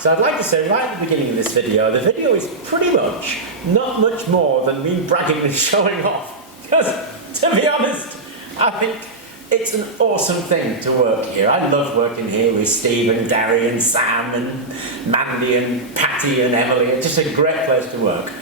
So I'd like to say right at the beginning of this video, the video is pretty much not much more than me bragging and showing off. Because, to be honest, I think it's an awesome thing to work here. I love working here with Steve and Gary and Sam and Mandy and Patty and Emily. It's just a great place to work.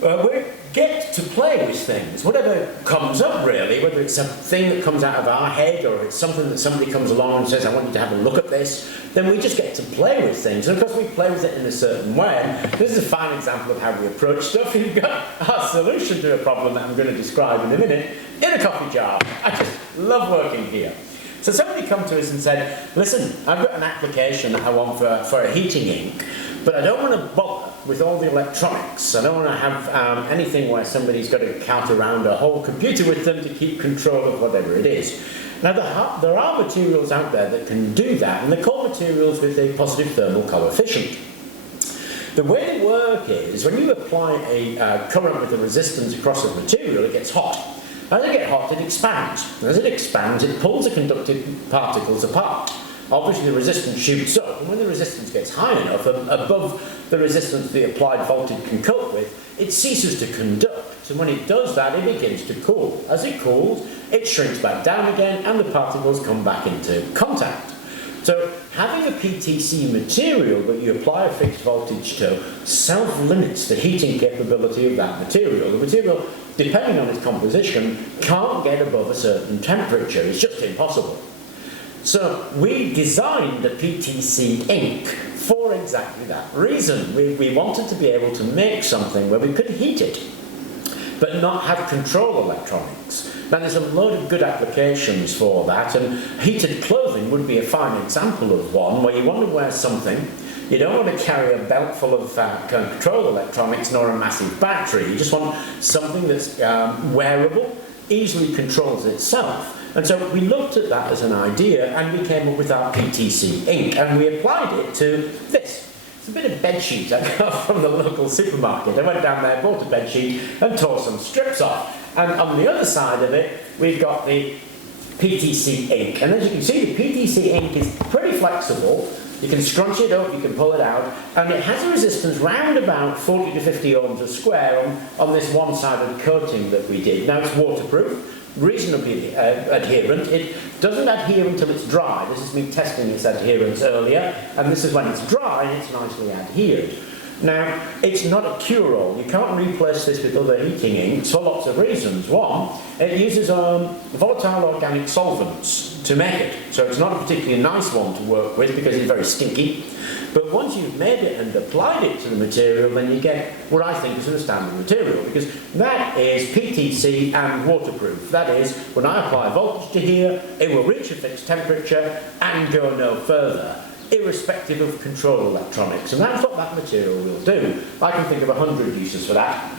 We get to play with things, whatever comes up really, whether it's a thing that comes out of our head or it's something that somebody comes along and says, I want you to have a look at this, then we just get to play with things. And of course we play with it in a certain way. This is a fine example of how we approach stuff. You've got our solution to a problem that I'm going to describe in a minute in a coffee jar. I just love working here. So somebody come to us and said, listen, I've got an application that I want for a heating ink, but I don't want to bother with all the electronics. I don't want to have anything where somebody's got to cart around a whole computer with them to keep control of whatever it is. Now there are materials out there that can do that, and they're called materials with a positive thermal coefficient. The way they work is, when you apply a current with a resistance across a material, it gets hot. As it gets hot, it expands. As it expands, it pulls the conductive particles apart. Obviously the resistance shoots up, and when the resistance gets high enough, above the resistance the applied voltage can cope with, it ceases to conduct, and when it does that, it begins to cool. As it cools, it shrinks back down again, and the particles come back into contact. So having a PTC material that you apply a fixed voltage to self-limits the heating capability of that material. The material, depending on its composition, can't get above a certain temperature. It's just impossible. So we designed a PTC ink for exactly that reason. We wanted to be able to make something where we could heat it, but not have control electronics. Now there's a load of good applications for that, and heated clothing would be a fine example of one, where you want to wear something, you don't want to carry a belt full of control electronics nor a massive battery. You just want something that's wearable, easily controls itself. And so we looked at that as an idea, and we came up with our PTC ink, and we applied it to this. It's a bit of bedsheet I got from the local supermarket. I went down there, bought a bedsheet, and tore some strips off. And on the other side of it, we've got the PTC ink. And as you can see, the PTC ink is pretty flexible. You can scrunch it up, you can pull it out, and it has a resistance round about 40 to 50 ohms a square on this one-sided coating that we did. Now it's waterproof, reasonably adherent. It doesn't adhere until it's dry. This is me testing its adherence earlier, and this is when it's dry and it's nicely adhered. Now, it's not a cure-all. You can't replace this with other heating inks for lots of reasons. One, it uses volatile organic solvents to make it, so it's not a particularly nice one to work with because it's very stinky. But once you've made it and applied it to the material, then you get what I think is a standard material, because that is PTC and waterproof. That is, when I apply voltage to here, it will reach a fixed temperature and go no further, irrespective of control electronics. And that's what that material will do. I can think of 100 uses for that.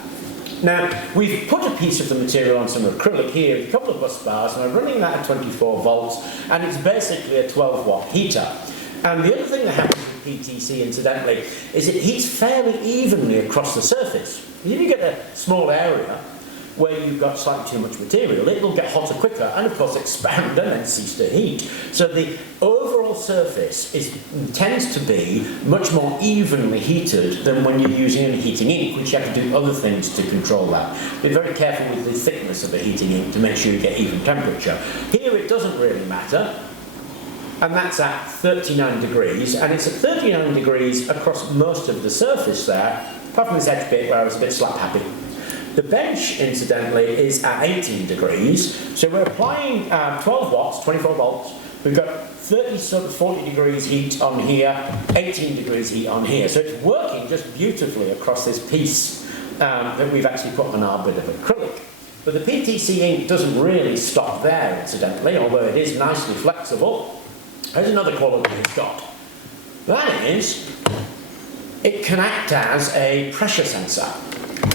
Now, we've put a piece of the material on some acrylic here, a couple of bus bars, and I'm running that at 24 volts, and it's basically a 12-watt heater. And the other thing that happens with PTC, incidentally, is it heats fairly evenly across the surface. If you get a small area where you've got slightly too much material, it will get hotter quicker and of course expand and then cease to heat. So the overall surface tends to be much more evenly heated than when you're using a heating ink, which you have to do other things to control that. Be very careful with the thickness of a heating ink to make sure you get even temperature. Here it doesn't really matter, and that's at 39 degrees, and it's at 39 degrees across most of the surface there, apart from this edge bit where I was a bit slap happy. The bench, incidentally, is at 18 degrees, so we're applying 12 watts, 24 volts. We've got 40 degrees heat on here, 18 degrees heat on here. So it's working just beautifully across this piece that we've actually put on our bit of acrylic. But the PTC ink doesn't really stop there, incidentally, although it is nicely flexible. There's another quality it's got. That is, it can act as a pressure sensor.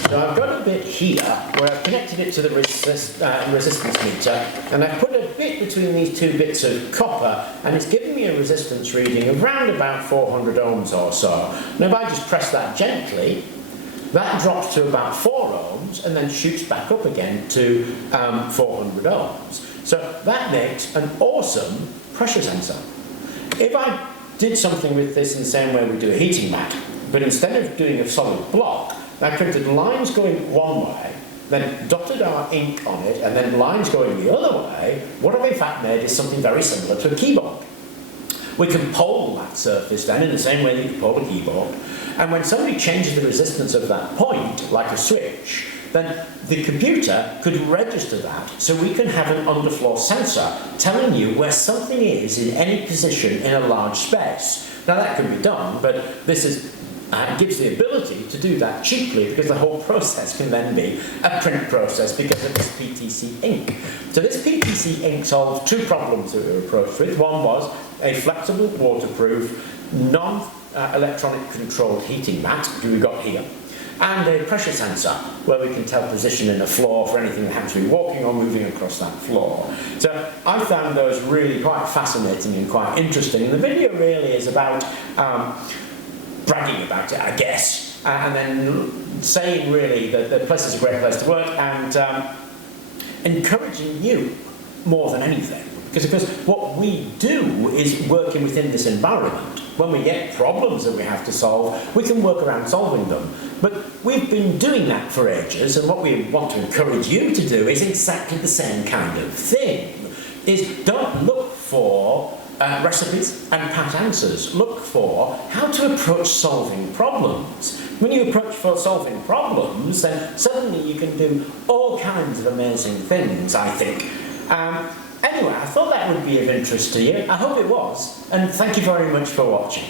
So I've got a bit here where I've connected it to the resistance meter, and I've put a bit between these two bits of copper, and it's giving me a resistance reading of around about 400 ohms or so. Now if I just press that gently, that drops to about 4 ohms and then shoots back up again to 400 ohms. So that makes an awesome pressure sensor. If I did something with this in the same way we do a heating mat, but instead of doing a solid block, I printed lines going one way, then dotted our ink on it, and then lines going the other way. What I've in fact made is something very similar to a keyboard. We can pole that surface then in the same way that you pole a keyboard, and when somebody changes the resistance of that point, like a switch, then the computer could register that, so we can have an underfloor sensor telling you where something is in any position in a large space. Now that can be done, but this gives the ability to do that cheaply, because the whole process can then be a print process because of this PTC ink. So this PTC ink solved two problems that we were approached with. One was a flexible, waterproof, non-electronic controlled heating mat, which we've got here, and a pressure sensor where we can tell position in the floor for anything that happens to be walking or moving across that floor. So I found those really quite fascinating and quite interesting, and the video really is about bragging about it, I guess, and then saying really that the place is a great place to work, and encouraging you more than anything. Because what we do is working within this environment. When we get problems that we have to solve, we can work around solving them. But we've been doing that for ages, and what we want to encourage you to do is exactly the same kind of thing. Is don't look for recipes and pat answers. Look for how to approach solving problems. When you approach for solving problems, then suddenly you can do all kinds of amazing things, I think. Anyway, I thought that would be of interest to you. I hope it was, and thank you very much for watching.